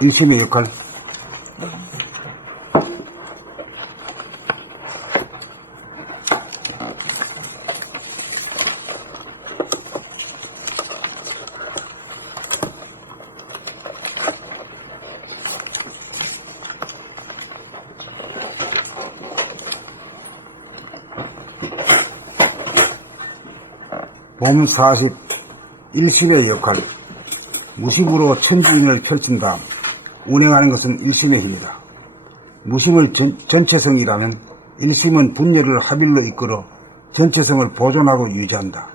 일심의 역할. 봄 40. 일심의 역할. 무심으로 천지인을 펼친 다음 운행하는 것은 일심의 힘이다. 무심을 전체성이라면 일심은 분열을 합일로 이끌어 전체성을 보존하고 유지한다.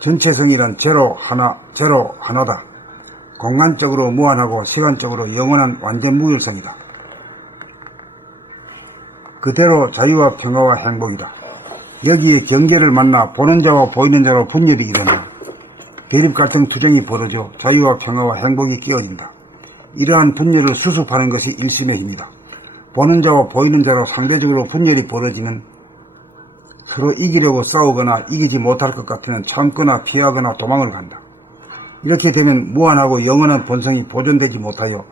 전체성이란 제로 하나다. 공간적으로 무한하고 시간적으로 영원한 완전 무결성이다. 그대로 자유와 평화와 행복이다. 여기에 경계를 만나 보는 자와 보이는 자로 분열이 일어나 대립 갈등 투쟁이 벌어져 자유와 평화와 행복이 깨어진다. 이러한 분열을 수습하는 것이 일심의 힘이다. 보는 자와 보이는 자로 상대적으로 분열이 벌어지면 서로 이기려고 싸우거나 이기지 못할 것 같으면 참거나 피하거나 도망을 간다. 이렇게 되면 무한하고 영원한 본성이 보존되지 못하여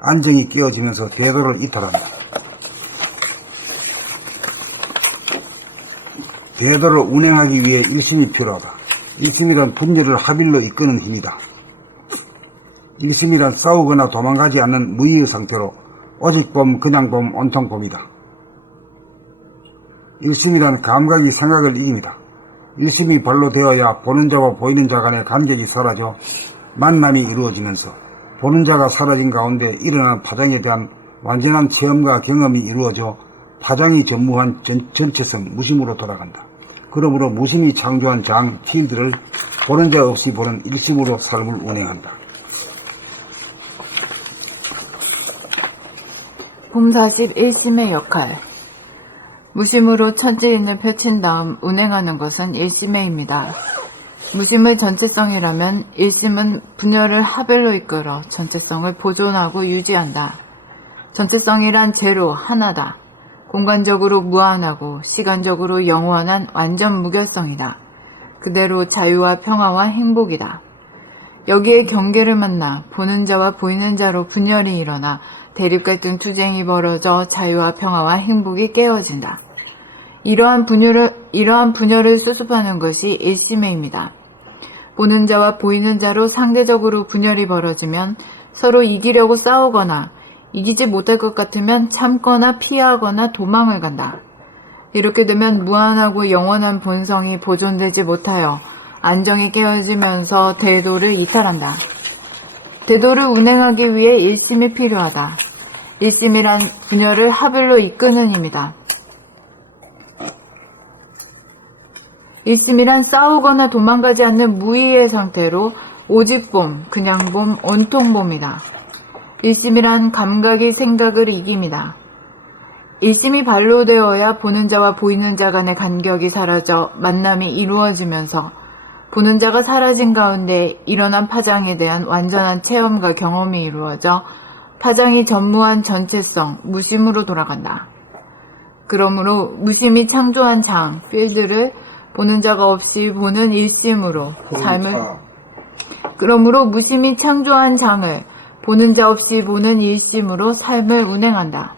안정이 깨어지면서 대도를 이탈한다. 대도를 운행하기 위해 일심이 필요하다. 일심이란 분열을 합일로 이끄는 힘이다. 일심이란 싸우거나 도망가지 않는 무의의 상태로 오직 봄, 그냥 봄, 온통 봄이다. 일심이란 감각이 생각을 이깁니다. 일심이 발로 되어야 보는 자와 보이는 자 간의 간격이 사라져 만남이 이루어지면서 보는 자가 사라진 가운데 일어난 파장에 대한 완전한 체험과 경험이 이루어져 파장이 전무한 전체성, 무심으로 돌아간다. 그러므로 무심이 창조한 장, 필드를 보는 자 없이 보는 일심으로 삶을 운행한다. 봄 40. 일심의 역할. 무심으로 천지인을 펼친 다음 운행하는 것은 일심의 힘이다. 무심의 전체성이라면 일심은 분열을 합일로 이끌어 전체성을 보존하고 유지한다. 전체성이란 제로, 하나다. 공간적으로 무한하고 시간적으로 영원한 완전 무결성이다. 그대로 자유와 평화와 행복이다. 여기에 경계를 만나 보는 자와 보이는 자로 분열이 일어나 대립 갈등 투쟁이 벌어져 자유와 평화와 행복이 깨어진다. 이러한 분열을 수습하는 것이 일심의 힘이다. 보는 자와 보이는 자로 상대적으로 분열이 벌어지면 서로 이기려고 싸우거나 이기지 못할 것 같으면 참거나 피하거나 도망을 간다. 이렇게 되면 무한하고 영원한 본성이 보존되지 못하여 안정이 깨어지면서 대도를 이탈한다. 대도를 운행하기 위해 일심이 필요하다. 일심이란 분열을 합일로 이끄는 힘이다. 일심이란 싸우거나 도망가지 않는 무의의 상태로 오직 봄, 그냥 봄, 온통 봄이다. 일심이란 감각이 생각을 이깁니다. 일심이 발로 되어야 보는 자와 보이는 자 간의 간격이 사라져 만남이 이루어지면서 보는 자가 사라진 가운데 일어난 파장에 대한 완전한 체험과 경험이 이루어져 파장이 전무한 전체성, 무심으로 돌아간다. 그러므로 무심이 창조한 장, 필드를 보는 자가 없이 보는 일심으로 그러므로 무심이 창조한 장을 보는 자 없이 보는 일심으로 삶을 운행한다.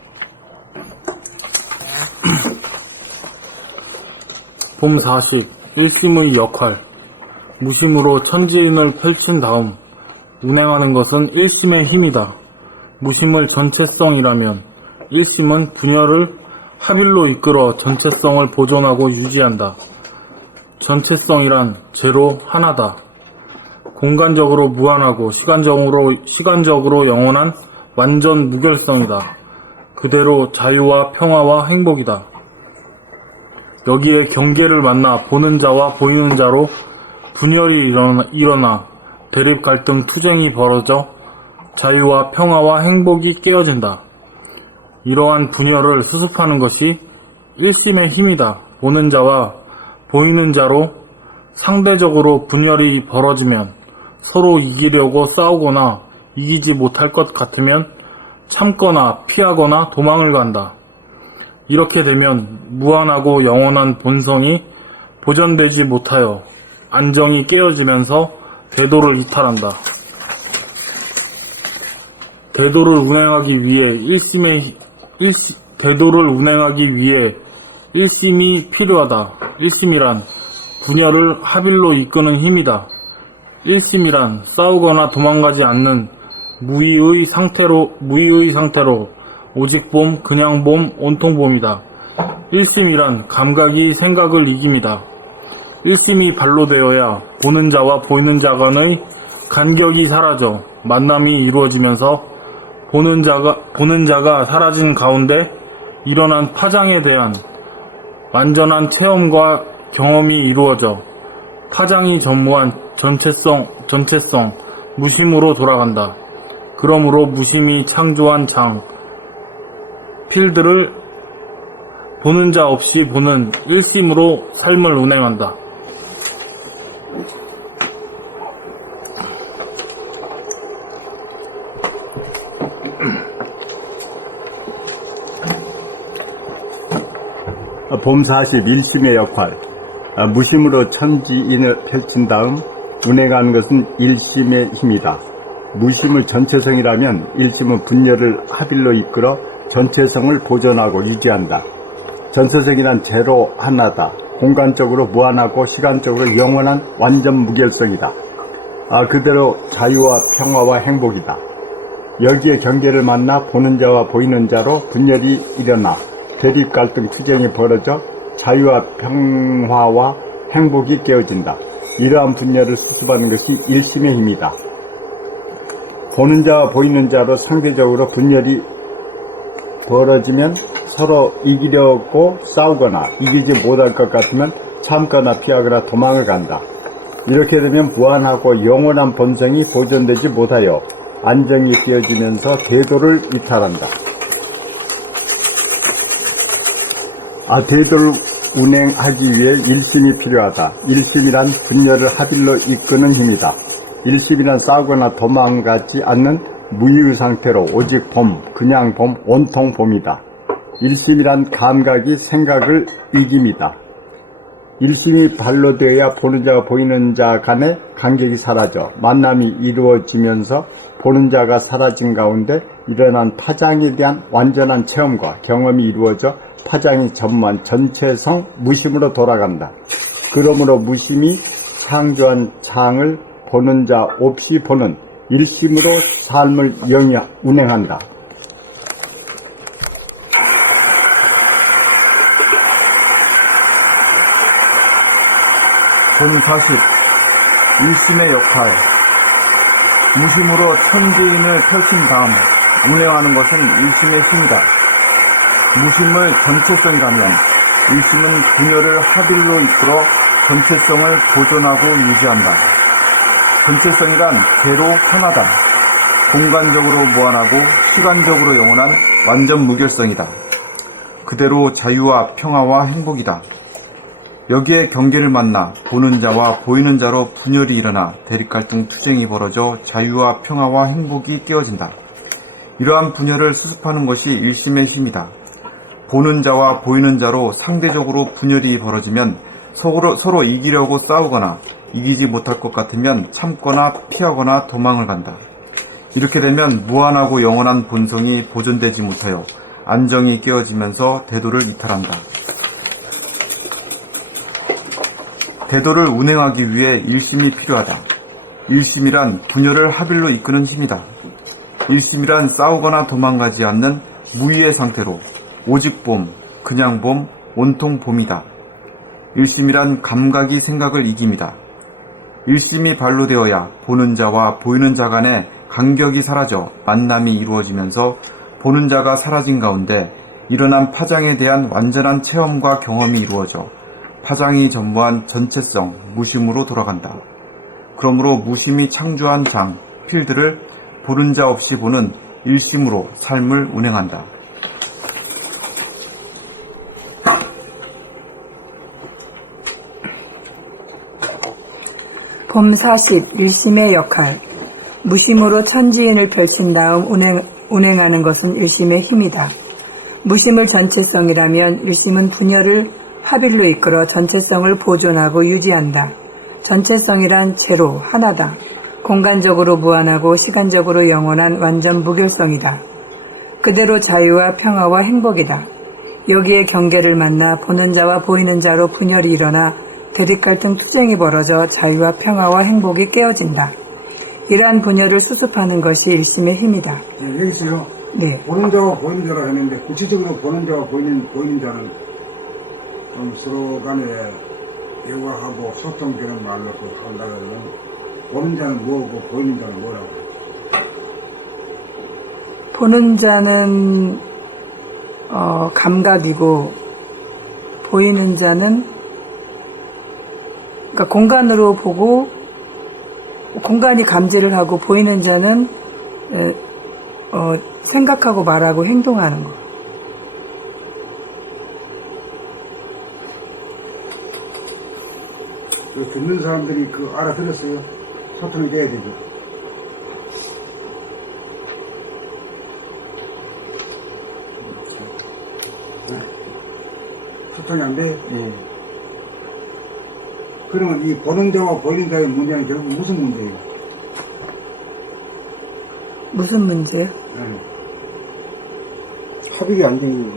봄 40. 일심의 역할. 무심으로 천지인을 펼친 다음 운행하는 것은 일심의 힘이다. 무심을 전체성이라면 일심은 분열을 합일로 이끌어 전체성을 보존하고 유지한다. 전체성이란 제로, 하나다. 공간적으로 무한하고 시간적으로 영원한 완전 무결성이다. 그대로 자유와 평화와 행복이다. 여기에 경계를 만나 보는 자와 보이는 자로 분열이 일어나 대립 갈등 투쟁이 벌어져 자유와 평화와 행복이 깨어진다. 이러한 분열을 수습하는 것이 일심의 힘이다. 보는 자와 보이는 자로 상대적으로 분열이 벌어지면 서로 이기려고 싸우거나 이기지 못할 것 같으면 참거나 피하거나 도망을 간다. 이렇게 되면 무한하고 영원한 본성이 보존되지 못하여 안정이 깨어지면서 대도를 이탈한다. 대도를 운행하기 위해 일심이 필요하다. 일심이란 분열을 합일로 이끄는 힘이다. 일심이란 싸우거나 도망가지 않는 무의의 상태로 오직 봄, 그냥 봄, 온통 봄이다. 일심이란 감각이 생각을 이깁니다. 일심이 발로되어야 보는 자와 보이는 자 간의 간격이 사라져 만남이 이루어지면서 보는 자가 사라진 가운데 일어난 파장에 대한 완전한 체험과 경험이 이루어져 파장이 전무한 전체성, 무심으로 돌아간다. 그러므로 무심이 창조한 장, 필드를 보는 자 없이 보는 일심으로 삶을 운행한다. 봄 41심의 역할. 무심으로 천지인을 펼친 다음 운행하는 것은 일심의 힘이다. 무심을 전체성이라면 일심은 분열을 합일로 이끌어 전체성을 보존하고 유지한다. 전체성이란 제로 하나다. 공간적으로 무한하고 시간적으로 영원한 완전 무결성이다. 그대로 자유와 평화와 행복이다. 여기에 경계를 만나 보는 자와 보이는 자로 분열이 일어나 대립 갈등 투쟁이 벌어져 자유와 평화와 행복이 깨어진다. 이러한 분열을 수습하는 것이 일심의 힘이다. 보는 자와 보이는 자로 상대적으로 분열이 벌어지면 서로 이기려고 싸우거나 이기지 못할 것 같으면 참거나 피하거나 도망을 간다. 이렇게 되면 무한하고 영원한 본성이 보존되지 못하여 안정이 깨어지면서 대도를 이탈한다. 대도를 운행하기 위해 일심이 필요하다. 일심이란 분열을 합일로 이끄는 힘이다. 일심이란 싸우거나 도망가지 않는 무의의 상태로 오직 봄, 그냥 봄, 온통 봄이다. 일심이란 감각이 생각을 이깁니다. 일심이 발로되어야 보는 자와 보이는 자 간의 간격이 사라져 만남이 이루어지면서 보는 자가 사라진 가운데 일어난 파장에 대한 완전한 체험과 경험이 이루어져 파장이 전무한 전체성 무심으로 돌아간다. 그러므로 무심이 창조한 장을 보는 자 없이 보는 일심으로 삶을 운행한다. 봄 40. 일심의 역할. 무심으로 천지인을 펼친 다음 운행하는 것은 일심의 힘이다. 무심을 전체성이라면 일심은 분열을 합일로 이끌어 전체성을 보존하고 유지한다. 전체성이란 제로 하나다. 공간적으로 무한하고 시간적으로 영원한 완전 무결성이다. 그대로 자유와 평화와 행복이다. 여기에 경계를 만나 보는 자와 보이는 자로 분열이 일어나 대립갈등 투쟁이 벌어져 자유와 평화와 행복이 깨어진다. 이러한 분열을 수습하는 것이 일심의 힘이다. 보는 자와 보이는 자로 상대적으로 분열이 벌어지면 서로 이기려고 싸우거나 이기지 못할 것 같으면 참거나 피하거나 도망을 간다. 이렇게 되면 무한하고 영원한 본성이 보존되지 못하여 안정이 깨어지면서 대도를 이탈한다. 대도를 운행하기 위해 일심이 필요하다. 일심이란 분열을 합일로 이끄는 힘이다. 일심이란 싸우거나 도망가지 않는 무의의 상태로 오직 봄, 그냥 봄, 온통 봄이다. 일심이란 감각이 생각을 이깁니다. 일심이 발로되어야 보는 자와 보이는 자 간의 간격이 사라져 만남이 이루어지면서 보는 자가 사라진 가운데 일어난 파장에 대한 완전한 체험과 경험이 이루어져 파장이 전무한 전체성, 무심으로 돌아간다. 그러므로 무심이 창조한 장, 필드를 보는 자 없이 보는 일심으로 삶을 운행한다. 봄 40. 일심의 역할. 무심으로 천지인을 펼친 다음 운행하는 것은 일심의 힘이다. 무심을 전체성이라면 일심은 분열을 합일로 이끌어 전체성을 보존하고 유지한다. 전체성이란 제로, 하나다. 공간적으로 무한하고 시간적으로 영원한 완전 무결성이다. 그대로 자유와 평화와 행복이다. 여기에 경계를 만나 보는 자와 보이는 자로 분열이 일어나 대립갈등 투쟁이 벌어져 자유와 평화와 행복이 깨어진다. 이러한 분열을 수습하는 것이 일심의 힘이다. 네, 여기서요. 네, 보는 자와 보이는 자라 했는데 구체적으로 보는 자와 보이는 자는 좀 서로 간에 대화하고 소통되는 말로 한다면 보는 자는 뭐고 보이는 자는 뭐라고? 보는 자는 감각이고 보이는 자는 그러니까 공간으로 보고 공간이 감지를 하고 보이는 자는 생각하고 말하고 행동하는 거. 듣는 사람들이 알아들었어요. 소통이 돼야 되죠. 네. 소통이 안 돼? 그러면 이 보는 자와 보이는 자의 문제는 결국 무슨 문제예요? 무슨 문제요? 네. 합의가 안 되는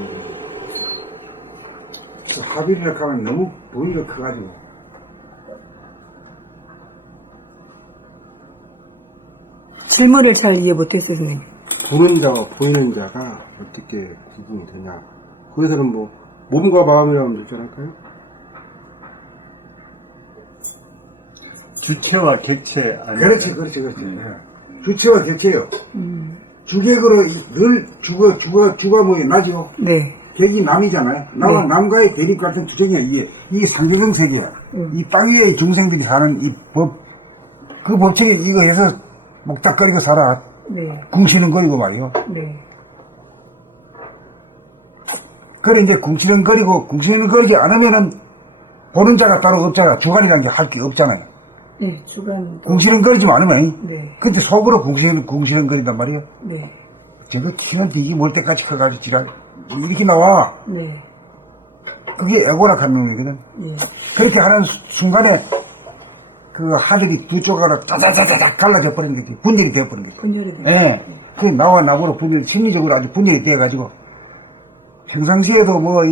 거죠. 합의를 하면 너무 범위가 커가지고. 질문을 잘 이해 못했어요, 선생님. 보는 자와 보이는 자가 어떻게 구분이 되냐. 거기서는 뭐 몸과 마음이라면 되지 않을까요? 주체와 객체 아니에요? 그렇지. 주체와 객체요. 주객으로 늘 주가 뭐예요? 나죠? 네, 객이 남이잖아요. 나와 네. 남과의 대립 같은 투쟁이야. 이게 상대적 세계야. 이 땅 위의 중생들이 사는 이 법, 그 법칙에 이거에서 목닥거리고 살아. 네, 궁시렁거리고 말이요. 네, 그래, 이제 궁시렁거리지 않으면은 보는 자가 따로 없잖아. 주관이라는 게 할 게 없잖아요. 네, 주간. 궁시렁거리지 않으면, 네, 근데 속으로 궁시렁거린단 말이에요. 네, 저거 키는 뒤기 몰 때까지 커가지고 지랄. 이렇게 나와. 네, 그게 에고라 하는 놈이거든. 네, 그렇게 하는 순간에 그 하늘이 두 쪽으로 짜자자자자 갈라져 버리는 거지. 분열이 되어버리는 거지. 분열이 돼요. 예. 그 나와 나보로 분열이 심리적으로 아주 분열이 되어가지고 평상시에도 뭐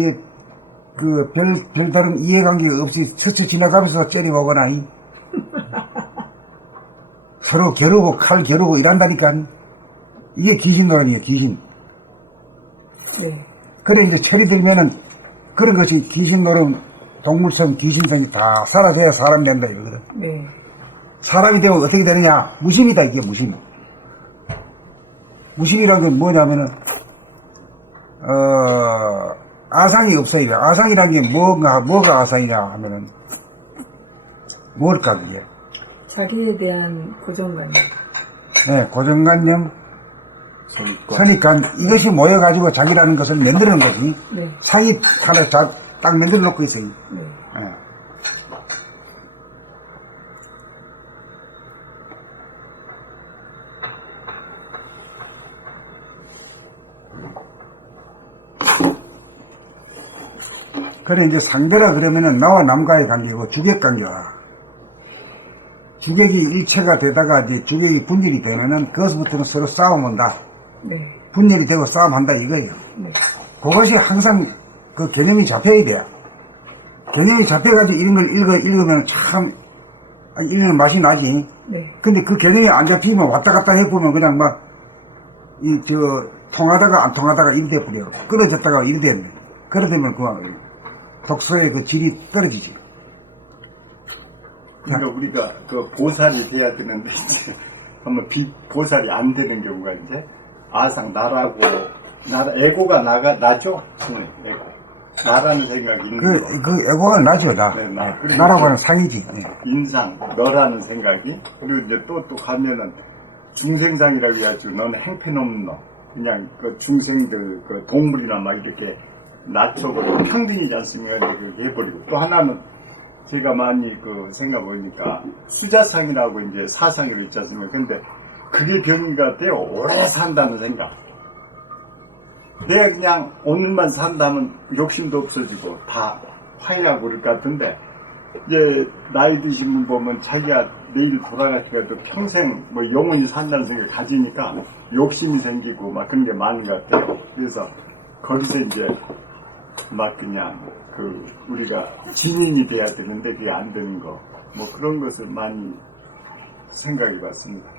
별다른 이해관계가 없이 스쳐 지나가면서 째려보거나 서로 겨루고 칼 겨루고 이란다니까. 이게 귀신 노릇이에요, 귀신. 네, 그래 이제 철이 들면은 그런 것이 귀신 노릇, 동물성, 귀신성이 다 사라져야 사람이 된다 이거거든. 네, 사람이 되면 어떻게 되느냐? 무심이다, 이게 무심. 무심이라는 건 뭐냐면은, 아상이 없어야 돼. 아상이라는 게 뭐가 아상이냐 하면은, 뭘까, 그게? 자기에 대한 고정관념. 네, 고정관념, 선입관, 이것이 모여가지고 자기라는 것을 만드는 거지. 네, 상이 하나 딱 만들어 놓고 있어요. 네, 예. 그래, 이제 상대라 그러면은 나와 남과의 관계고 주객 관계라. 주객이 일체가 되다가 이제 주객이 분열이 되면은 그것부터는 서로 싸움한다. 네, 분열이 되고 싸움한다 이거예요. 네, 그것이 항상 그 개념이 잡혀야 돼요. 개념이 잡혀가지고 이런 걸 읽으면 참, 읽으면 맛이 나지. 네, 근데 그 개념이 안 잡히면 왔다 갔다 해보면 그냥 막, 통하다가 안 통하다가 이리 돼버려. 끊어졌다가 이리 되네. 그러되면 독서의 그 질이 떨어지지. 그러니까 우리가 그 보살이 돼야 되는데 이제 한번 보살이 안 되는 경우가 이제 아상 나라고 에고가 나죠? 에고 나라는 생각이 있는 거. 그 에고가 나죠, 나. 네, 나라고 하는 상이지. 인상 너라는 생각이 그리고 이제 또 가면은 중생상이라고 해야지. 너는 행편없는 너. 그냥 그 중생들 그 동물이나 막 이렇게 낮춰버리고 평등이지 않습니까? 그렇게 해버리고 또 하나는 제가 많이 생각 보니까 수자상이라고 이제 사상으로 있지 않습니까? 근데 그게 병인 것 같아요. 오래 산다는 생각. 내가 그냥 오늘만 산다면 욕심도 없어지고 다 화해하고 그럴 것 같은데 이제 나이 드신 분 보면 자기가 내일 돌아가시더라도 평생 뭐 영원히 산다는 생각을 가지니까 욕심이 생기고 막 그런 게 많은 것 같아요. 그래서 거기서 이제 막 그냥 우리가 진인이 돼야 되는데 그게 안 되는 거 뭐 그런 것을 많이 생각해 봤습니다.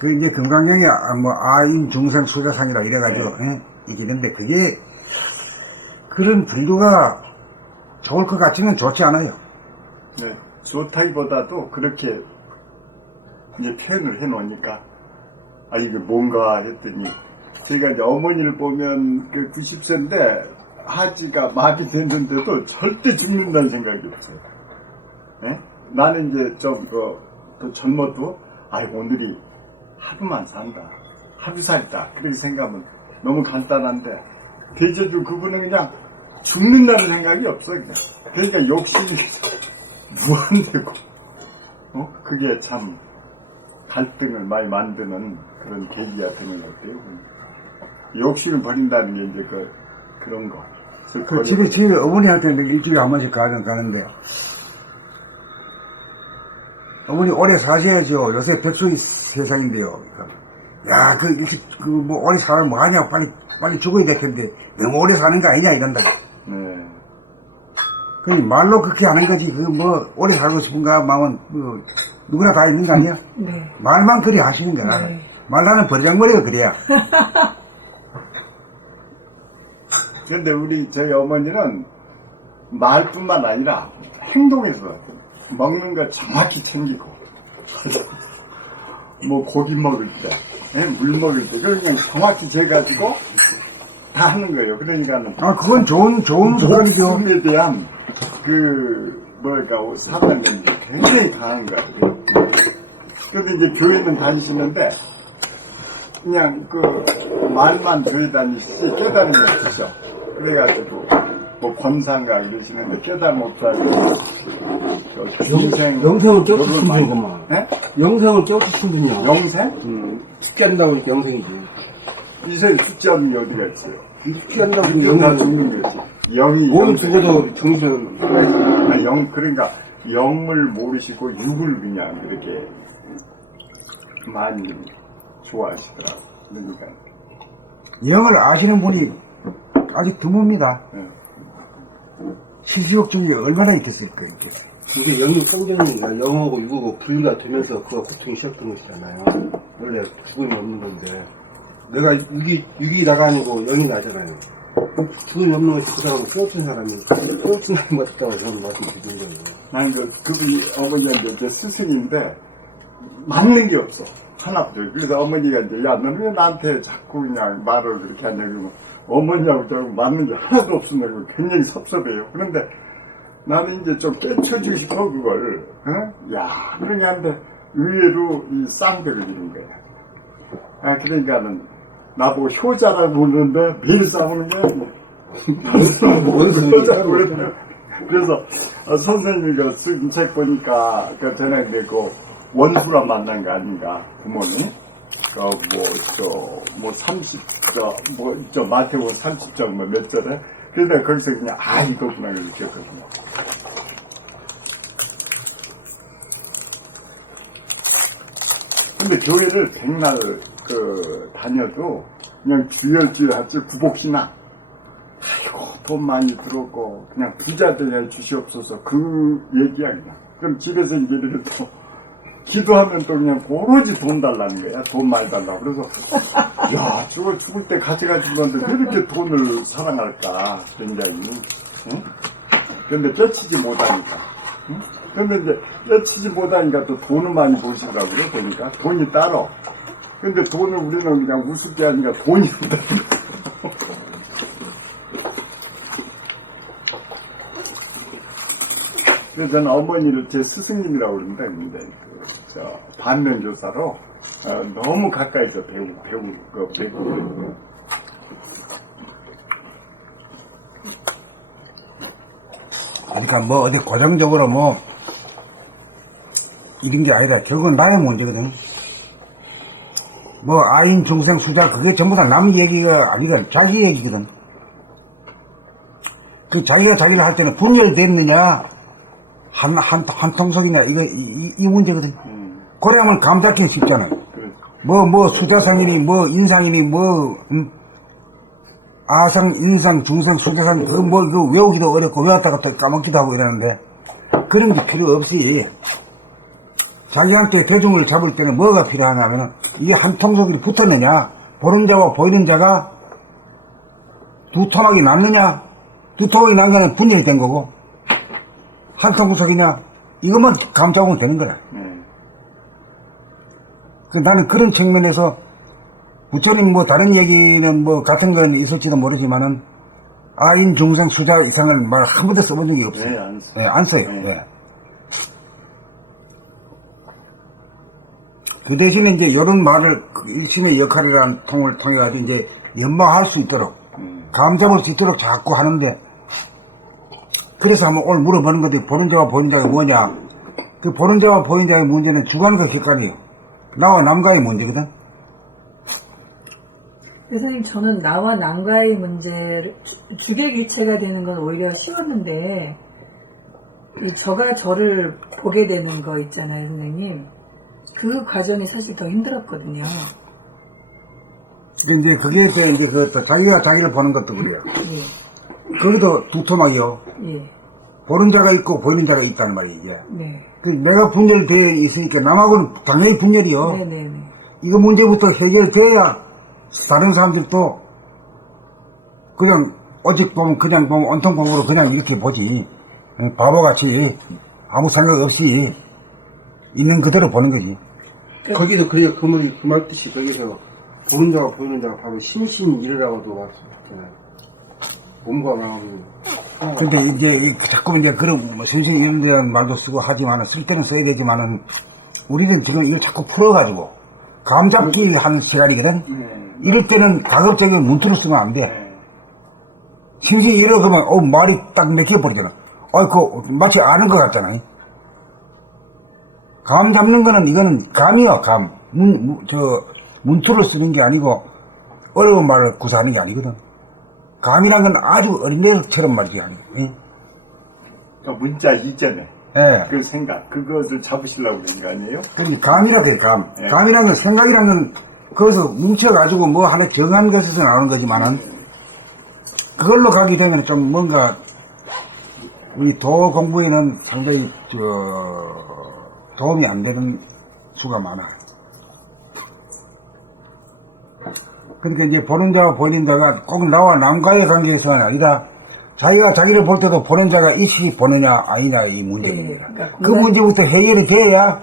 그 이제 금강경에 뭐 아인 중생 수자상이라 이래가지고 이게 있는데 그게 그런 분류가 좋을 것 같지는 좋지 않아요. 네, 좋다기보다도 그렇게 이제 표현을 해놓으니까 아 이게 뭔가 했더니 제가 이제 어머니를 보면 그 90세인데 하지가 마비 됐는데도 절대 죽는다는 생각이 없어요. 예? 나는 이제 좀 더 젊어도 아이고 오늘이 하루만 산다, 하루 살다 그렇게 생각하면 너무 간단한데 대제주 그분은 그냥 죽는다는 생각이 없어 그냥. 그러니까 욕심이 무한되고 그게 참 갈등을 많이 만드는 그런 계기가 되는 것 같아요. 욕심을 버린다는 게 이제 그런 거. 그 집에 어머니한테 일주일에 한 번씩 가는데 어머니 오래 사셔야죠. 요새 백수의 세상인데요. 야, 뭐 오래 살면 뭐 하냐고 빨리 죽어야 될 텐데 너무 오래 사는 거 아니냐 이런다. 네. 그 말로 그렇게 하는 거지. 뭐 오래 살고 싶은가 마음은 누구나 다 있는 거 아니야? 네. 말만 그리 하시는 거야. 네. 말하는 버장머리가 그래야. 그런데 저희 어머니는 말뿐만 아니라 행동에서 먹는 거 정확히 챙기고 뭐 고기 먹을 때, 물 먹을 때 그냥 정확히 재가지고 다 하는 거예요. 그러니까는 그건 좋은 습관이죠. 목숨에 대한 사관념이 굉장히 강한 거예요. 그런데 이제 교회는 다니시는데 그냥 말만 교회 다니시지 깨달음이 없으셔. 그래가지고 뭐 권상가 그러시는데 깨달음 없어가지고 영생을 깨우치신 분이구만. 네? 영생을 깨우치신 분이야. 영생? 죽게 한다고 하니까 영생이지. 이제 죽지 않는 어디가 있어요? 죽게 한다고 하니까 죽다 영생. 죽는 거지. 영이 몸이 죽어도 정신은. 그러니까 영을 모르시고 육을 그냥 이렇게 많이 좋아하시더라고요. 그러니까 영을 아시는 분이 아주 드뭅니다. 네. 시지옥 중에 얼마나 있겠어요. 이게 영이 성전이니까 영하고 육하고 분리가 되면서 그가 고통이 시작된 것이잖아요. 원래 죽음이 없는 건데 내가 육이 나가 아니고 영이 나잖아요. 죽음이 없는 것이 그 사람은 깨우친 사람이 깨우친 사람 같다고 저는 말씀드리는 거예요. 난 그분이 어머니한테 이제 스승인데 맞는 게 없어. 하나도. 그래서 어머니가 이제 야 너는 왜 나한테 자꾸 그냥 말을 그렇게 하냐 그러면 어머니하고 저하고 맞는 게 하나도 없으면 굉장히 섭섭해요. 그런데 나는 이제 좀 깨쳐주고 싶어 그걸. 야 그러게 하는데 의외로 이 쌍벽을 이룬 거야. 그러니까는 나보고 효자라고 부르는데 매일 싸우는 게 효자라고 그랬는데 그래서 선생님이 쓴 책 보니까 전에 내고 원수라 만난 거 아닌가 부모님 마태복음 30장 몇 절에 그런데 거기서 그냥 이거구나 그렇게 느꼈거든요. 근데 교회를 백날 다녀도 그냥 주여 하지 구복신앙 아이고 돈 많이 들었고 그냥 부자 되게 주시옵소서 그 얘기야 그냥. 그럼 집에서 이제 또 기도하면 또 그냥 오로지 돈 달라는 거야. 돈 많이 달라고. 그래서 야 죽을 때 가져가신 건데 왜 이렇게 돈을 사랑할까 굉장히. 응? 그런데 떼치지 못하니까. 응? 그런데 이제 떼치지 못하니까 또 돈을 많이 버시더라고요. 그러니까 돈이 따로. 근데 돈을 우리는 그냥 우습게 하니까 돈이 없다. 그래서 저는 어머니를 제 스승님이라고 그러는데, 반면교사로 너무 가까이서 배우고. 그러니까 뭐 어디 고정적으로 뭐 이런 게 아니라 결국은 나의 문제거든. 뭐 아인 중생 수자 그게 전부 다 남 얘기가 아니라 자기 얘기거든. 그 자기가 자기를 할 때는 분열됐느냐 한 통속이냐, 이 문제거든. 그래야만 감 잡기는 쉽잖아요. 수자상이니, 인상이니, 아상, 인상, 중상, 수자상, 그 외우기도 어렵고, 외웠다가 또 까먹기도 하고 이러는데, 그런 게 필요 없이, 자기한테 대중을 잡을 때는 뭐가 필요하냐면, 이게 한 통속이 붙었느냐, 보는 자와 보이는 자가 두 토막이 났느냐, 두 토막이 난 거는 분열이 된 거고, 한 통속이냐, 이것만 감 잡으면 되는 거야. 나는 그런 측면에서, 부처님 다른 얘기는 같은 건 있을지도 모르지만은, 아인, 중생, 수자 이상을 말 한 번도 써본 적이 없어요. 네, 안 써요. 네, 안 써요. 네. 네. 그 대신에 이제 이런 말을 일심의 역할이라는 통을 통해가지고 이제 연마할 수 있도록, 감 잡을 수 있도록 자꾸 하는데, 그래서 한번 오늘 물어보는 건데, 보는 자와 보이는 자가 뭐냐? 그 보는 자와 보이는 자의 문제는 주관과 객관이에요. 나와 남과의 문제거든. 선생님, 저는 나와 남과의 문제를 주객일체가 되는 건 오히려 쉬웠는데 이 저가 저를 보게 되는 거 있잖아요, 선생님. 그 과정이 사실 더 힘들었거든요. 근데 그게 이제 자기가 자기를 보는 것도 그래요. 예. 거기도 두 토막이요. 예. 보는 자가 있고 보이는 자가 있다는 말이에요. 이게. 네. 내가 분열되어 있으니까 남하고는 당연히 분열이요. 네네네. 이거 문제부터 해결돼야 다른 사람들도 그냥 그냥 보면 온통법으로 그냥 이렇게 보지. 바보같이 아무 생각 없이 있는 그대로 보는 거지. 거기서 그 말 뜻이 거기서 보는 자와 보이는 자가 바로 심신 이르라고도 말씀하셨잖아요. 몸과 마음이. 근데 이제 자꾸 이제 그런 심신 이런 데는 말도 쓰고 하지만은 쓸 때는 써야 되지만은 우리는 지금 이걸 자꾸 풀어가지고 감 잡기 하는 시간이거든. 이럴 때는 가급적이면 문투를 쓰면 안 돼. 심신 이러 그러면 말이 딱 맥혀버리잖아. 마치 아는 것 같잖아. 감 잡는 거는 이거는 감이요, 감. 문투를 쓰는 게 아니고 어려운 말을 구사하는 게 아니거든. 감이란 건 아주 어린애처럼 말이지. 그러니까 문자 이전에 예. 그 생각, 그것을 잡으시려고 그런 거 아니에요? 그러니까 감이라고 해, 감. 예. 감이란 건 생각이란 건 거기서 뭉쳐가지고 하나 정한 것에서 나오는 거지만은 그걸로 가게 되면 좀 뭔가 우리 도 공부에는 상당히 도움이 안 되는 수가 많아. 그러니까 이제 보는 자와 보이는 자가 꼭 나와 남과의 관계에서는 아니라 자기가 자기를 볼 때도 보는 자가 있이 보느냐 아니냐 이 문제입니다. 네, 그러니까 그 문제부터 해결이 돼야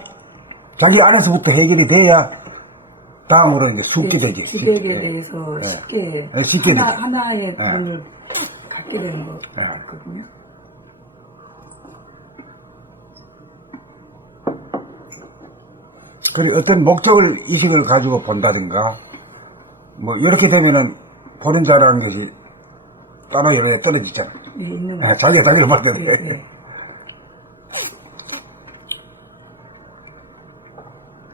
자기 안에서부터 해결이 돼야 다음으로 이제 숙게 되지. 주객에 대해서 쉽게 쉽게 되죠. 하나의 눈을 갖게 되는 것 네. 같거든요. 그리고 어떤 목적을 이식을 가지고 본다든가 이렇게 되면은 보는 자라는 것이 따로 여러 떨어지잖아. 예, 있는 것 자기가 자기를 볼 때는. 예, 예.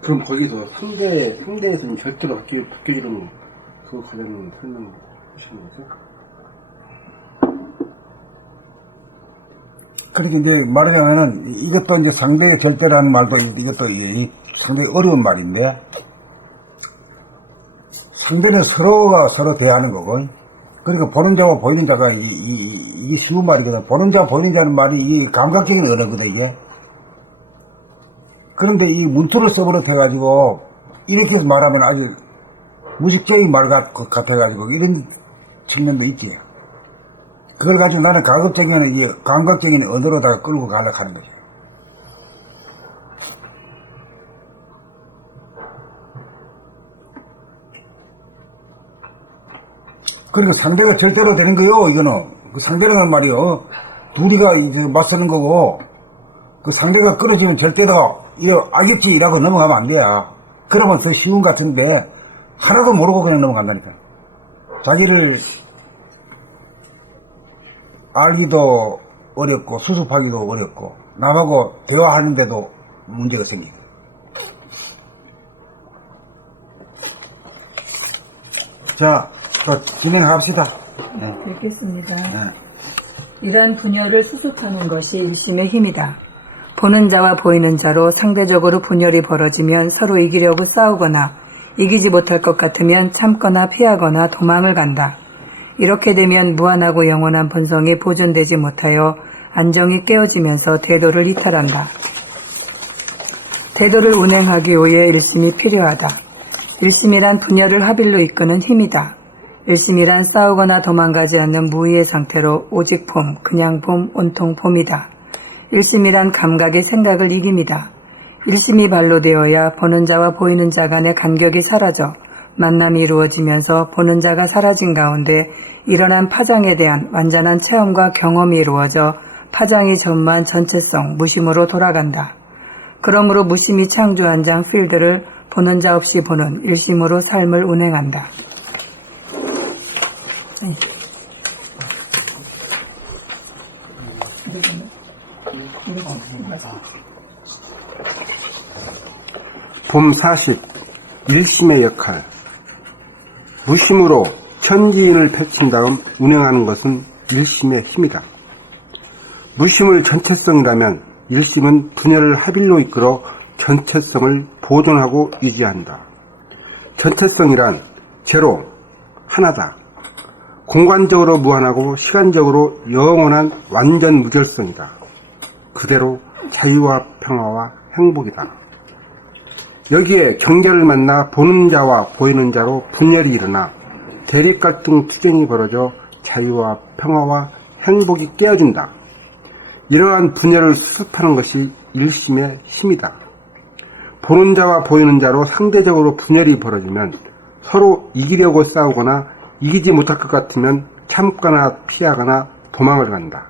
그럼 거기서 상대에서는 절대로 바뀌어주는 그거 관련 설명 하시는 거죠? 그렇게 이제 말하자면은 이것도 이제 상대의 절대라는 말도 이것도 상당히 어려운 말인데 상대는 서로가 서로 대하는 거고 그러니까 보는 자와 보이는 자가 이게 쉬운 말이거든. 보는 자 보이는 자는 말이 이게 감각적인 언어거든 이게. 그런데 이 문투를 써버릇해가지고 이렇게 말하면 아주 무식적인 말 같아가지고 이런 측면도 있지. 그걸 가지고 나는 가급적이면 이 감각적인 언어로다가 끌고 가려고 하는 거지. 그러니까 상대가 절대로 되는 거요, 이거는. 그 상대라는 말이요. 둘이가 이제 맞서는 거고, 그 상대가 끊어지면 절대로, 알겠지, 이라고 넘어가면 안 돼요. 그러면 더 쉬운 것 같은데, 하나도 모르고 그냥 넘어간다니까. 자기를 알기도 어렵고, 수습하기도 어렵고, 남하고 대화하는데도 문제가 생기고. 자, 또 진행합시다. 읽겠습니다. 네. 이러한 분열을 수습하는 것이 일심의 힘이다. 보는 자와 보이는 자로 상대적으로 분열이 벌어지면 서로 이기려고 싸우거나 이기지 못할 것 같으면 참거나 피하거나 도망을 간다. 이렇게 되면 무한하고 영원한 본성이 보존되지 못하여 안정이 깨어지면서 대도를 이탈한다. 대도를 운행하기 위해 일심이 필요하다. 일심이란 분열을 합일로 이끄는 힘이다. 일심이란 싸우거나 도망가지 않는 무의의 상태로 오직 봄, 그냥 봄, 온통 봄이다. 일심이란 감각의 생각을 이깁니다. 일심이 발로되어야 보는 자와 보이는 자 간의 간격이 사라져 만남이 이루어지면서 보는 자가 사라진 가운데 일어난 파장에 대한 완전한 체험과 경험이 이루어져 파장이 전무한 전체성, 무심으로 돌아간다. 그러므로 무심이 창조한 장 필드를 보는 자 없이 보는 일심으로 삶을 운행한다. 봄 40. 일심의 역할. 무심으로 천지인을 펼친 다음 운행하는 것은 일심의 힘이다. 무심을 전체성이라면 일심은 분열을 합일로 이끌어 전체성을 보존하고 유지한다. 전체성이란 제로, 하나다. 공간적으로 무한하고 시간적으로 영원한 완전 무결성이다. 그대로 자유와 평화와 행복이다. 여기에 경계를 만나 보는 자와 보이는 자로 분열이 일어나 대립갈등 투쟁이 벌어져 자유와 평화와 행복이 깨어진다. 이러한 분열을 수습하는 것이 일심의 힘이다. 보는 자와 보이는 자로 상대적으로 분열이 벌어지면 서로 이기려고 싸우거나 이기지 못할 것 같으면 참거나 피하거나 도망을 간다.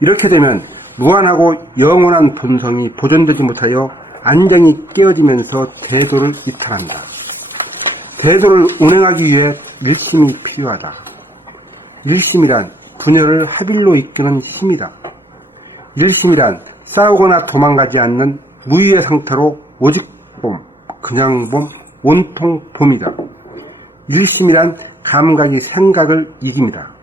이렇게 되면 무한하고 영원한 본성이 보존되지 못하여 안정이 깨어지면서 대도를 이탈한다. 대도를 운행하기 위해 일심이 필요하다. 일심이란 분열을 합일로 이끄는 힘이다. 일심이란 싸우거나 도망가지 않는 무의의 상태로 오직 봄, 그냥 봄, 온통 봄이다. 일심이란 감각이 생각을 이깁니다.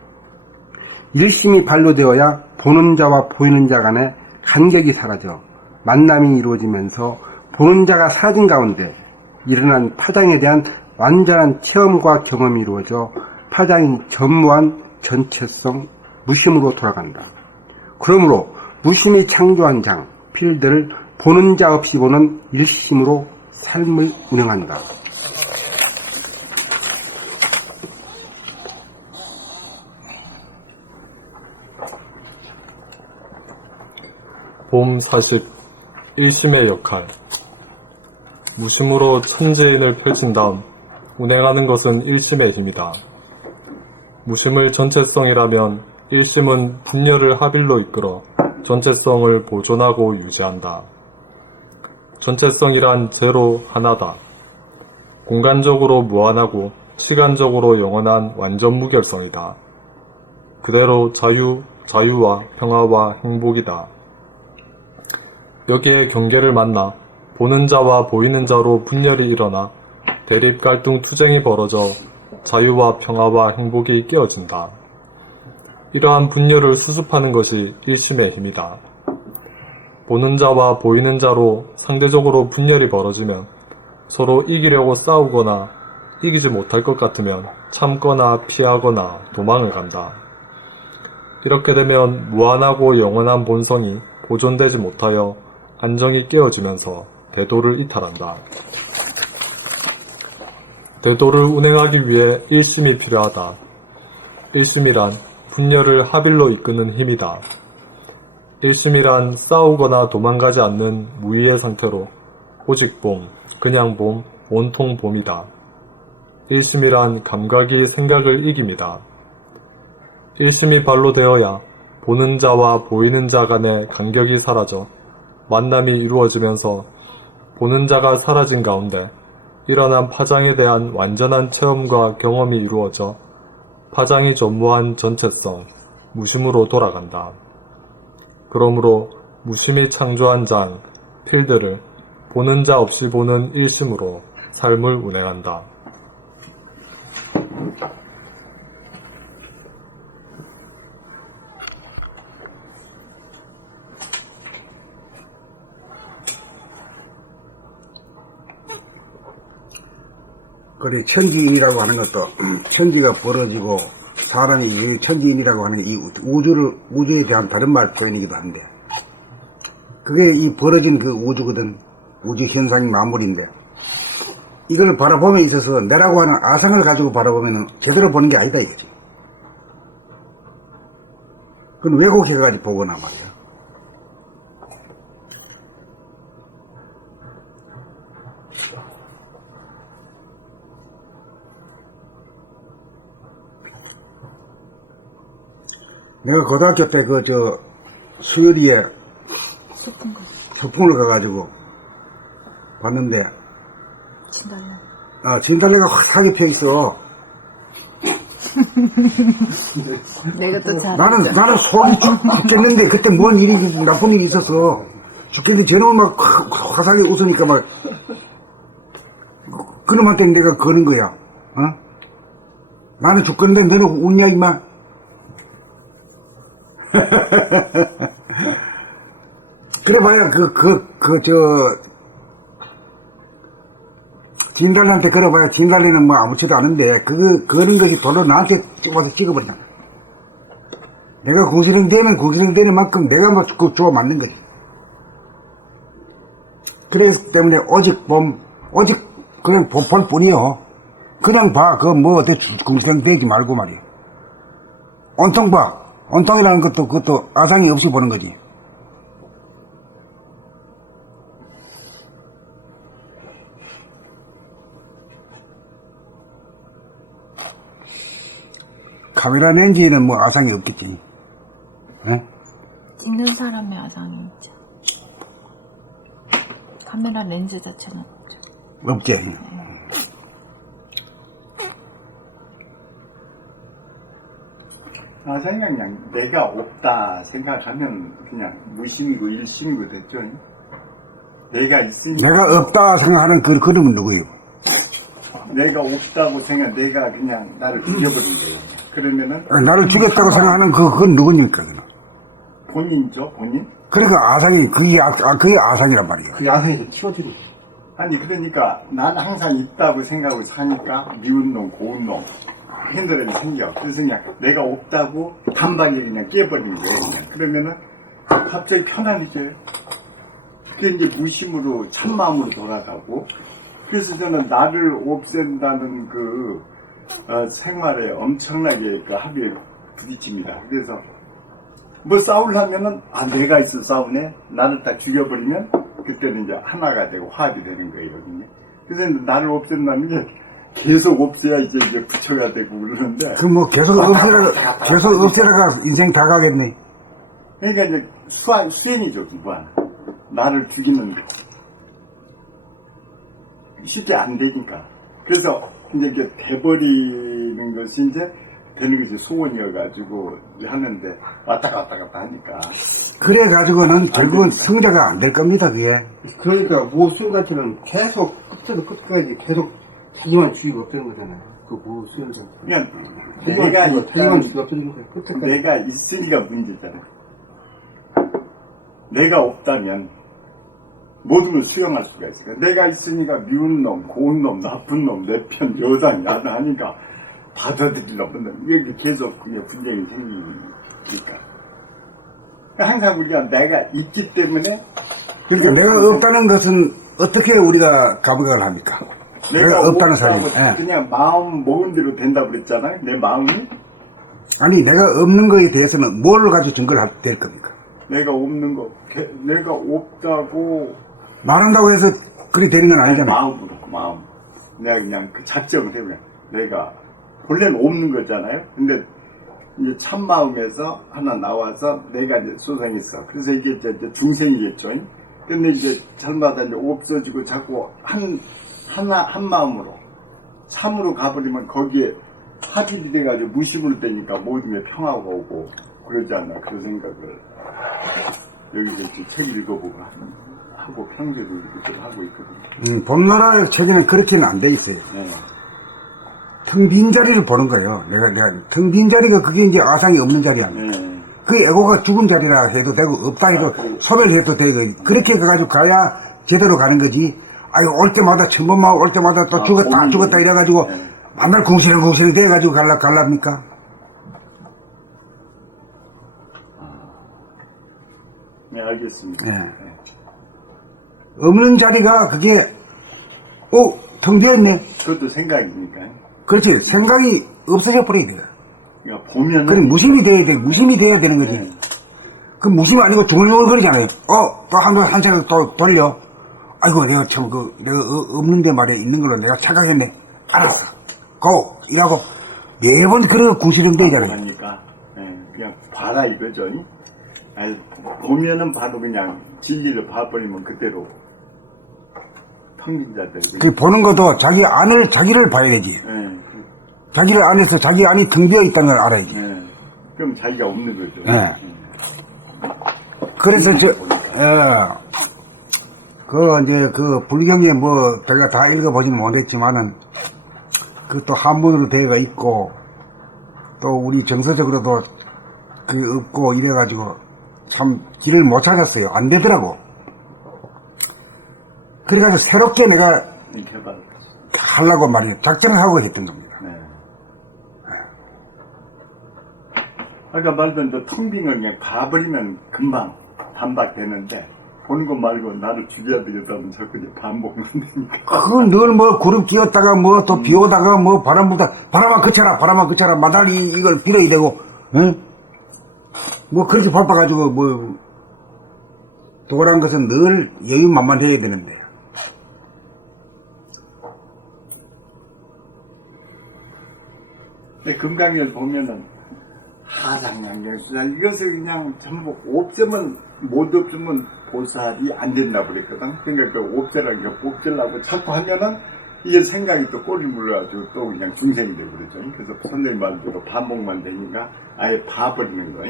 일심이 발로되어야 보는 자와 보이는 자 간의 간격이 사라져 만남이 이루어지면서 보는 자가 사라진 가운데 일어난 파장에 대한 완전한 체험과 경험이 이루어져 파장이 전무한 전체성, 무심으로 돌아간다. 그러므로 무심이 창조한 장, 필드를 보는 자 없이 보는 일심으로 삶을 운영한다. 봄 40. 일심의 역할. 무심으로 천지인을 펼친 다음 운행하는 것은 일심의 힘이다. 무심을 전체성이라면 일심은 분열을 합일로 이끌어 전체성을 보존하고 유지한다. 전체성이란 제로 하나다. 공간적으로 무한하고 시간적으로 영원한 완전 무결성이다. 그대로 자유와 평화와 행복이다. 여기에 경계를 만나 보는 자와 보이는 자로 분열이 일어나 대립 갈등 투쟁이 벌어져 자유와 평화와 행복이 깨어진다. 이러한 분열을 수습하는 것이 일심의 힘이다. 보는 자와 보이는 자로 상대적으로 분열이 벌어지면 서로 이기려고 싸우거나 이기지 못할 것 같으면 참거나 피하거나 도망을 간다. 이렇게 되면 무한하고 영원한 본성이 보존되지 못하여 안정이 깨어지면서 대도를 이탈한다. 대도를 운행하기 위해 일심이 필요하다. 일심이란 분열을 합일로 이끄는 힘이다. 일심이란 싸우거나 도망가지 않는 무의의 상태로 오직 봄, 그냥 봄, 온통 봄이다. 일심이란 감각이 생각을 이깁니다. 일심이 발로 되어야 보는 자와 보이는 자 간의 간격이 사라져 만남이 이루어지면서 보는 자가 사라진 가운데 일어난 파장에 대한 완전한 체험과 경험이 이루어져 파장이 전무한 전체성, 무심으로 돌아간다. 그러므로 무심이 창조한 장, 필드를 보는 자 없이 보는 일심으로 삶을 운행한다. 그래, 천지인이라고 하는 것도, 천지가 벌어지고, 사람이 이 천지인이라고 하는 이 우주에 대한 다른 말 표현이기도 한데, 그게 이 벌어진 그 우주거든. 우주 현상의 마무리인데, 이걸 바라봄에 있어서 내라고 하는 아상을 가지고 바라보면 제대로 보는 게 아니다 이거지. 그건 왜곡해가지고 보거나 말이야. 내가 고등학교 때 수요리에 소풍을 가가지고 봤는데, 진달래가 확하게 펴 있어. 내가 또 잘. 나는 속이 죽겠는데, 그때 뭔 일이, 나쁜 일이 있었어. 죽겠는데, 쟤는 막 화사하게 웃으니까 막, 그놈한테 내가 거는 거야. 나는 죽겠는데, 너는 웃냐, 임마? 그래봐야, 진달래한테 걸어봐야 진달래는 뭐 아무렇지도 않은데, 그런 것이 별로 나한테 찍어서 찍어버린다. 내가 구시령 되는 만큼 내가 뭐 좋아 맞는 거지. 그래서 때문에 오직 그냥 볼 뿐이요. 그냥 봐. 어때 구시령 되지 말고 말이야. 온통 봐. 온통이라는 그것도 아상이 없이 보는 거지. 카메라 렌즈에는 뭐 아상이 없겠지. 네? 찍는 사람의 아상이 있죠. 카메라 렌즈 자체는 없죠. 없지. 아상이 그냥 내가 없다 생각하면 그냥 무심이고 일심이고 됐죠. 내가 있으니까. 내가 없다 생각하는 그놈은 누구예요? 내가 없다고 생각, 내가 그냥 나를 죽여버린 거예요. 그러면은. 나를 죽였다고 생각하는 그건 누구니까, 그는? 본인이죠, 본인? 그러니까 그게 아상이란 말이야. 그 야상에서 키워주는 거야. 아니, 그러니까 난 항상 있다고 생각하고 사니까 미운 놈, 고운 놈, 핸드랩이 생겨. 그래서 그냥 내가 없다고 단박에 그냥 깨버린 거예요, 그냥. 그러면은 갑자기 편안해져요. 그게 이제 무심으로, 참마음으로 돌아가고. 그래서 저는 나를 없앤다는 생활에 엄청나게 합의에 부딪힙니다. 그래서 뭐 싸우려면은, 내가 있어 싸우네? 나를 딱 죽여버리면, 그때는 이제 하나가 되고 화합이 되는 거예요, 여기. 그래서 나를 없앤다는 게 계속 없애야 이제 부처가 되고 그러는데. 계속 없애라가 인생 다 가겠네. 그러니까 이제 수행이죠, 무한. 나를 죽이는 거. 쉽게 안 되니까. 그래서 이제 이게 돼버리는 것이 이제 되는 것이 소원이어가지고 하는데 왔다 갔다 하니까. 그래가지고는 결국은 성자가 안 될 겁니다, 그게. 그러니까 수행자체는 계속 끝에서 끝까지 계속 자기만 주의가 없다는 거잖아요. 수행자체. 그러니까 자기만 주의가 없다는 거예요. 끝에까지. 내가 있으니까 문제잖아요. 내가 없다면 모든 걸 수용할 수가 있어요. 내가 있으니까 미운 놈, 고운 놈, 나쁜 놈, 내 편, 여당, 야당 하니까 받아들이려고 이게 계속 그냥 분쟁이 생기니까. 항상 우리가 내가 있기 때문에. 그러니까 내가 없다는 것은 어떻게 우리가 감각을 합니까? 내가 없다는 사람이. 그냥 마음 먹은 대로 된다고 그랬잖아요. 내 마음이. 아니, 내가 없는 거에 대해서는 뭘 가지고 증거를 될 겁니까? 내가 없는 거, 내가 없다고. 말한다고 해서 그리 되는 건 아니잖아요. 마음. 내가 그냥 작정을 해보면 내가 본래는 없는 거잖아요. 근데 이제 참마음에서 하나 나와서 내가 이제 소생했어. 그래서 이게 이제 중생이겠죠. 근데 이제 잘마다 이제 없어지고 자꾸 한 마음으로 참으로 가버리면 거기에 합일이 돼가지고 무심으로 되니까 모든 게 평화가 오고 그러지 않나 그런 생각을 여기서 책 읽어보고 하고 평소에도 이렇게 좀 하고 있거든요. 봄나라 책에는 그렇게는 안 돼 있어요. 네. 텅 빈 자리를 보는 거예요. 내가 텅 빈 자리가 그게 이제 아상이 없는 자리 아니에요. 네. 그 에고가 죽은 자리라 해도 되고 없다 해도 소멸해도 되고 그렇게 가가지고 가야 제대로 가는 거지. 아유, 올 때마다, 천번만 올 때마다 또 죽었다, 죽었다 이래가지고, 맨날 궁시렁궁시렁 돼가지고 갈랍니까? 네, 알겠습니다. 예. 없는 자리가 그게, 텅 비었네. 그것도 생각이니까. 그렇지. 생각이 없어져 버려야 돼. 그러니까 보면은. 그럼 무심이 돼야 돼. 무심이 돼야 되는 거지. 그 무심이 아니고 중얼중얼거리잖아요. 또 한 차례 또 돌려. 아이고, 내가 참, 내가 없는데 말이야. 있는 걸로 내가 착각했네. 알았어. 고! 이라고 매번 그런 궁시렁대잖아요. 하니까. 그냥 봐라 이거죠. 아니, 보면은 봐도 그냥 진리를 봐버리면 그대로 텅빈 자들. 그 보는 것도 자기를 봐야 되지. 자기를 안에서 자기 안이 텅 비어 있다는 걸 알아야지. 그럼 자기가 없는 거죠. 그래서 이제 불경에 뭐 제가 다 읽어보지는 못했지만은 그 또 한문으로 되어가 있고 또 우리 정서적으로도 없고 이래가지고 참 길을 못 찾았어요. 안 되더라고. 그래가지고 새롭게 내가 하려고 말이에요. 작전을 하고 했던 겁니다. 아까 말던 텅 빈 걸 그냥 봐버리면 금방 단박되는데 보는 거 말고 나를 죽여야 되겠다면 자꾸 이제 반복만 되니까. 그건 늘 뭐 구름 끼었다가 뭐 또 비 오다가 뭐 바람 불다 바람아 그쳐라 마다리 이걸 빌어야 되고 응? 뭐 그렇게 바빠가지고 뭐 도란 것은 늘 여유만만해야 되는데 금강을 보면은 하상양경수자 이것을 그냥 전부 없애면 못 없으면 보살이 안 된다 그랬거든. 그러니까 그 없애라는 게 없애려고 자꾸 하면은 이게 생각이 또 꼬리 물어가지고 또 그냥 중생이 되고 그러죠. 그래서 선생님 말대로 반복만 되니까 아예 봐버리는 거,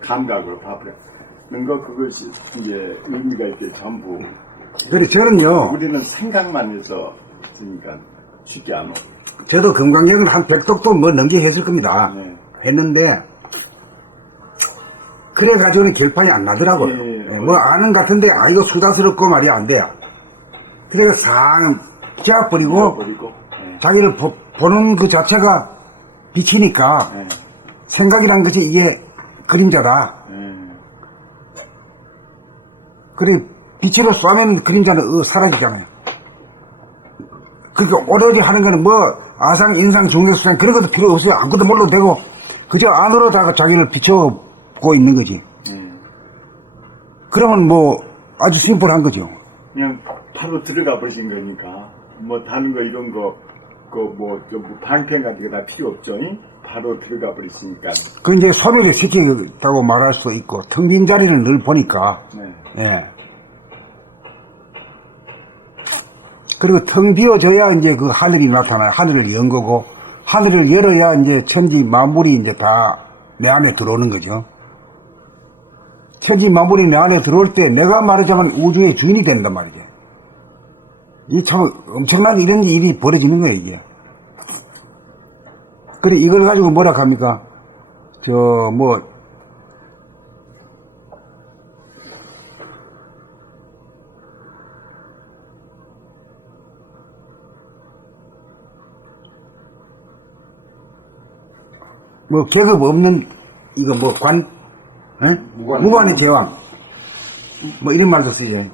감각으로 봐버리는 거 그것이 이제 의미가 있게 전부. 그래 저는요 우리는 생각만 해서 그러니까 쉽게 안 오고. 저도 금강경은 한 100독도 뭐 넘게 했을 겁니다. 했는데 그래가지고는 결판이 안 나더라고요. 뭐 아는 같은데 이거 수다스럽고 말이 안 돼요. 그래서 상 째버리고 자기를 보는 그 자체가 비치니까 생각이란 것이 이게 그림자다. 그래 빛으로 쏘면 그림자는 사라지잖아요. 그러니까 오로지 하는 거는 뭐 아상, 인상, 중력수상 그런 것도 필요 없어요. 아무것도 몰라도 되고 그저 안으로다가 자기를 비춰보고 있는 거지. 그러면 뭐 아주 심플한 거죠. 그냥 바로 들어가 버리신 거니까 뭐 다른 거 이런 거 뭐 방편 같은 거 다 필요 없죠. 바로 들어가 버리시니까. 그 이제 소멸을 시키다고 말할 수 있고 텅 빈 자리를 늘 보니까 예. 그리고 텅 비어져야 이제 그 하늘이 나타나요. 하늘을 연 거고 하늘을 열어야 이제 천지 만물이 이제 다 내 안에 들어오는 거죠. 천지 만물이 내 안에 들어올 때 내가 말하자면 우주의 주인이 된단 말이죠. 이 참 엄청난 이런 일이 벌어지는 거예요, 이게. 그래, 이걸 가지고 뭐라 합니까? 계급 없는, 이거 무관의 제왕. 뭐 이런 말도 쓰죠.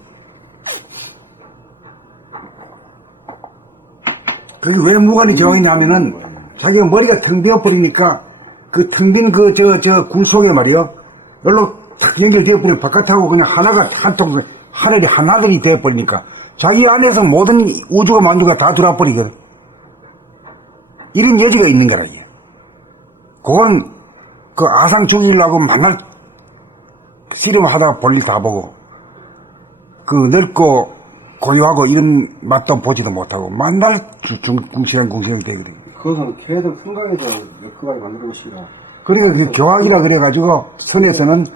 그게 왜 무관의 제왕이냐 하면은, 자기가 머리가 텅 비어버리니까, 그 텅 빈 굴 속에 말이요. 여기로 탁 연결되어버리면 바깥하고 그냥 하나가 하늘이 하나들이 되어버리니까, 자기 안에서 모든 우주가 만주가 다 들어와버리거든. 이런 여지가 있는 거라, 이게. 그건 그 아상 죽이려고 맨날 씨름하다가 볼일 다 보고 그 넓고 고요하고 이런 맛도 보지도 못하고 맨날 궁시렁궁시렁 되거든요. 그것은 계속 생각해서 몇 가지 만들어 보시라. 그러니까 그 교학이라 그래가지고 선에서는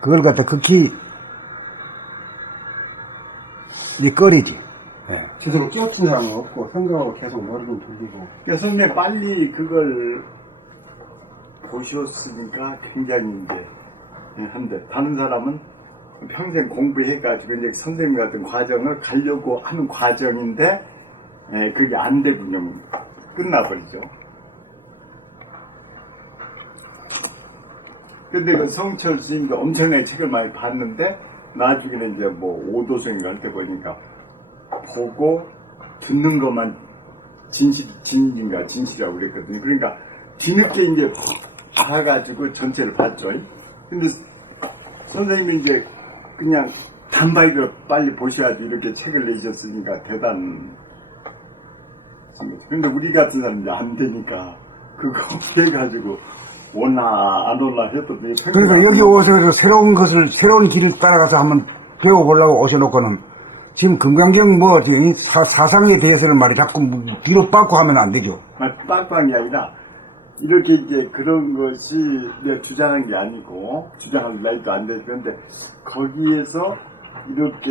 그걸 갖다 극히 꺼리지. 네. 제대로 끼어친 사람은 없고 생각하고 계속 머리를 돌리고. 그러니까 선생님 빨리 그걸 보셨으니까 굉장히 이제 한데 다른 사람은 평생 공부해가지고 이제 선생님 같은 과정을 가려고 하는 과정인데 그게 안 되고 그냥 끝나버리죠. 근데 그 성철 스님도 엄청나게 책을 많이 봤는데 나중에는 이제 뭐 오도성인가 할 때 보니까 보고 듣는 것만 진실이라고 그랬거든요. 그러니까 뒤늦게 이제 알아가지고 전체를 봤죠. 근데 선생님이 이제 그냥 단박이로 빨리 보셔야지 이렇게 책을 내셨으니까 대단. 근데 우리 같은 사람이 안 되니까 그거 해가지고 오나 안 올라 해도 그러니까 여기 오셔서 새로운 길을 따라가서 한번 배워보려고 오셔놓고는 지금 금강경 사상에 대해서는 말이 자꾸 뒤로 빠꾸 하면 안 되죠. 빡빡이 아니라 이렇게 이제 그런 것이 내가 주장한 게 아니고 주장할 나이도 안 됐는데 거기에서 이렇게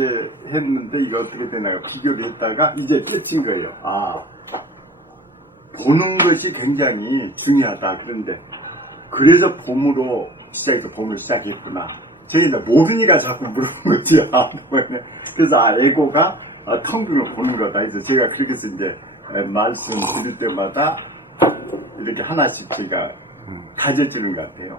했는데 이거 어떻게 되나 비교를 했다가 이제 깨친 거예요. 아, 보는 것이 굉장히 중요하다. 그런데 그래서 봄으로 시작했구나. 제가 이제 모르니까 자꾸 물어보는 거지. 그래서 에고가 텅 비면 보는 거다. 그래서 제가 그렇게 해서 이제 말씀 드릴 때마다 이렇게 하나씩 제가 가져지는 것 같아요.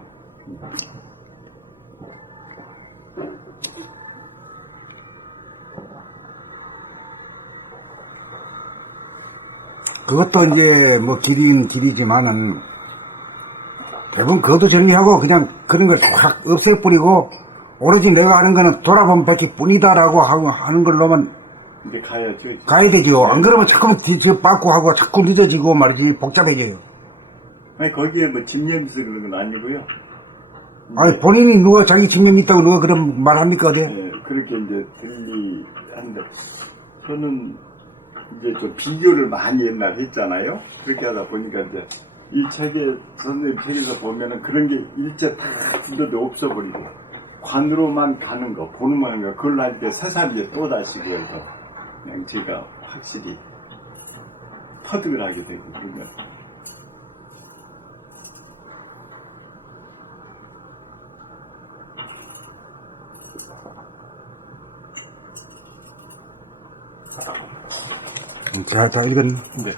그것도 이제 뭐 길이지만은 대부분 그것도 정리하고 그냥 그런 걸 확 없애버리고 오로지 내가 하는 거는 돌아보면 밖에 뿐이다라고 하는 걸로만 근데 가야죠. 가야 되죠. 안 그러면 자꾸 뒤집어 빠꾸 하고 자꾸 늦어지고 말이지 복잡해져요. 아니 거기에 뭐 집념에서 그런 건 아니고요. 아니 본인이 누가 자기 집념이 있다고 누가 그런 말 합니까? 네, 그렇게 이제 들리는데 저는 이제 좀 비교를 많이 옛날 했잖아요. 그렇게 하다 보니까 이제 이 책에 선생님 책에서 보면은 그런 게 일체 다 두려도 없어버리고 관으로만 가는 거 보는만 하는 거 그걸 할 때 새삼이 또 다시 그래서 그냥 제가 확실히 터득을 하게 되고 그런 거예요. 자, 이건 네.